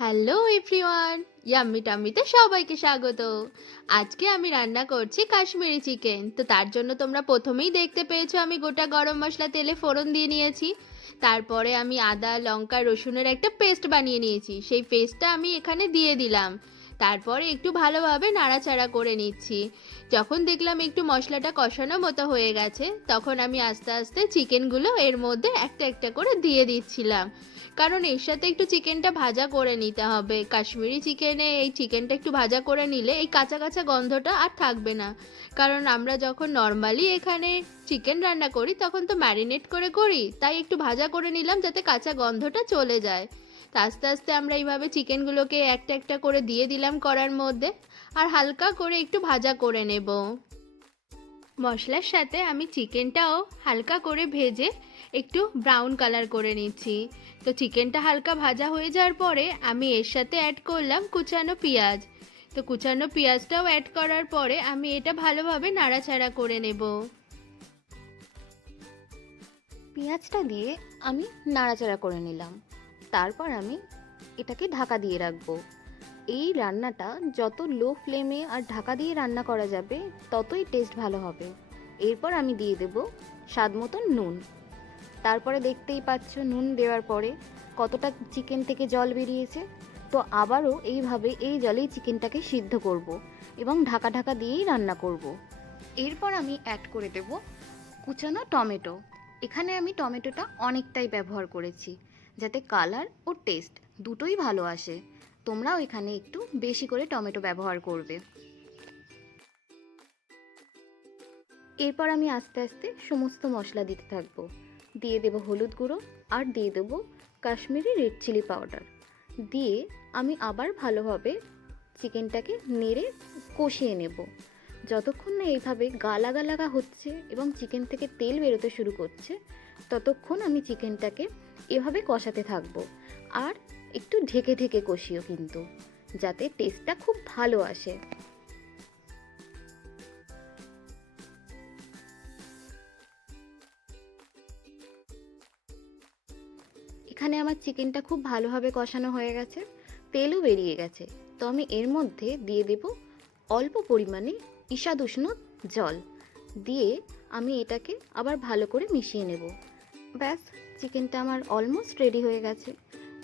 Hello everyone, yummy টাম্মিতে সবাইকে স্বাগত। আজকে আমি রান্না করছি কাশ্মীরি চিকেন। তো তার জন্য তোমরা প্রথমেই দেখতে পেয়েছো আমি গোটা গরম মশলা তেলে ফোড়ন দিয়ে নিয়েছি। তারপরে আমি আদা লঙ্কা রসুনের একটা পেস্ট বানিয়ে নিয়েছি, সেই পেস্টটা আমি এখানে দিয়ে দিলাম। তারপরে একটু ভালোভাবে নাড়াচাড়া করে নিচ্ছি। যখন দেখলাম একটু মশলাটা কষানো মতো হয়ে গেছে, তখন আমি আস্তে আস্তে চিকেনগুলো এর মধ্যে একটা একটা করে দিয়ে দিচ্ছিলাম। কারণ এর সাথে একটু চিকেনটা ভাজা করে নিতে হবে। কাশ্মীরি চিকেনে এই চিকেনটা একটু ভাজা করে নিলে এই কাঁচা কাঁচা গন্ধটা আর থাকবে না। কারণ আমরা যখন নর্মালি এখানে চিকেন রান্না করি তখন তো ম্যারিনেট করে করি, তাই একটু ভাজা করে নিলাম যাতে কাঁচা গন্ধটা চলে যায়। তো আস্তে আস্তে আমরা এইভাবে চিকেনগুলোকে একটা একটা করে দিয়ে দিলাম কড়ার মধ্যে, আর হালকা করে একটু ভাজা করে নেব। মশলার সাথে আমি চিকেনটাও হালকা করে ভেজে একটু ব্রাউন কালার করে নিচ্ছি। তো চিকেনটা হালকা ভাজা হয়ে যাওয়ার পরে আমি এর সাথে অ্যাড করলাম কুচানো পেঁয়াজ। তো কুচানো পেঁয়াজটাও অ্যাড করার পরে আমি এটা ভালোভাবে নাড়াচাড়া করে নেব। পেঁয়াজটা দিয়ে আমি নাড়াচাড়া করে নিলাম। তারপর আমি এটাকে ঢাকা দিয়ে রাখবো। এই রান্নাটা যত লো ফ্লেমে আর ঢাকা দিয়ে রান্না করা যাবে ততই টেস্ট ভালো হবে। এরপর আমি দিয়ে দেব স্বাদ মতন নুন। তারপরে দেখতেই পাচ্ছ নুন দেওয়ার পরে কতটা চিকেন থেকে জল বেরিয়েছে। তো আবারও এইভাবে এই জলেই চিকেনটাকে সিদ্ধ করব এবং ঢাকা ঢাকা দিয়েই রান্না করব। এরপর আমি অ্যাড করে দেব কুচানো টমেটো। এখানে আমি টমেটোটা অনেকটাই ব্যবহার করেছি যাতে কালার ও টেস্ট দুটোই ভালো আসে। তোমরাও এখানে একটু বেশি করে টমেটো ব্যবহার করবে। এরপর আমি আস্তে আস্তে সমস্ত মশলা দিতে থাকবো। দিয়ে দেব হলুদ গুঁড়ো আর দিয়ে দেব কাশ্মীরি রেড চিলি পাউডার। দিয়ে আমি আবার ভালোভাবে চিকেনটাকে নেড়ে কষিয়ে নেব। যতক্ষণ না এইভাবে গালা গালা হচ্ছে এবং চিকেন থেকে তেল বেরোতে শুরু করছে ততক্ষণ আমি চিকেনটাকে এভাবে কষাতে থাকবো। আর একটু ঢেকে ঢেকে কষিও কিন্তু, যাতে টেস্টটা খুব ভালো আসে। এখানে আমার চিকেনটা খুব ভালোভাবে কষানো হয়ে গেছে, তেলও বেরিয়ে গেছে। তো আমি এর মধ্যে দিয়ে দেব অল্প পরিমাণে ঈষৎ উষ্ণ জল। দিয়ে আমি এটাকে আবার ভালো করে মিশিয়ে নেব। ব্যাস, চিকেনটা আমার অলমোস্ট রেডি হয়ে গেছে।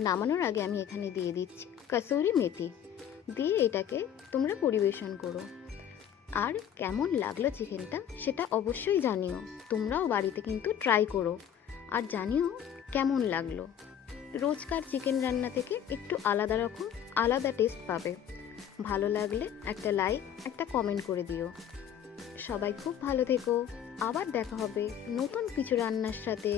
নামানোর আগে আমি এখানে দিয়ে দিচ্ছি কসুরি মেথি। দিয়ে এটাকে তোমরা পরিবেশন করো। আর কেমন লাগলো চিকেনটা সেটা অবশ্যই জানিও। তোমরাও বাড়িতে কিন্তু ট্রাই করো আর জানিও কেমন লাগলো। রোজকার চিকেন রান্না থেকে একটু আলাদা রকম আলাদা টেস্ট পাবে। ভালো লাগলে একটা লাইক একটা কমেন্ট করে দিও। সবাই খুব ভালো থেকো। আবার দেখা হবে নতুন কিছু রান্নার সাথে।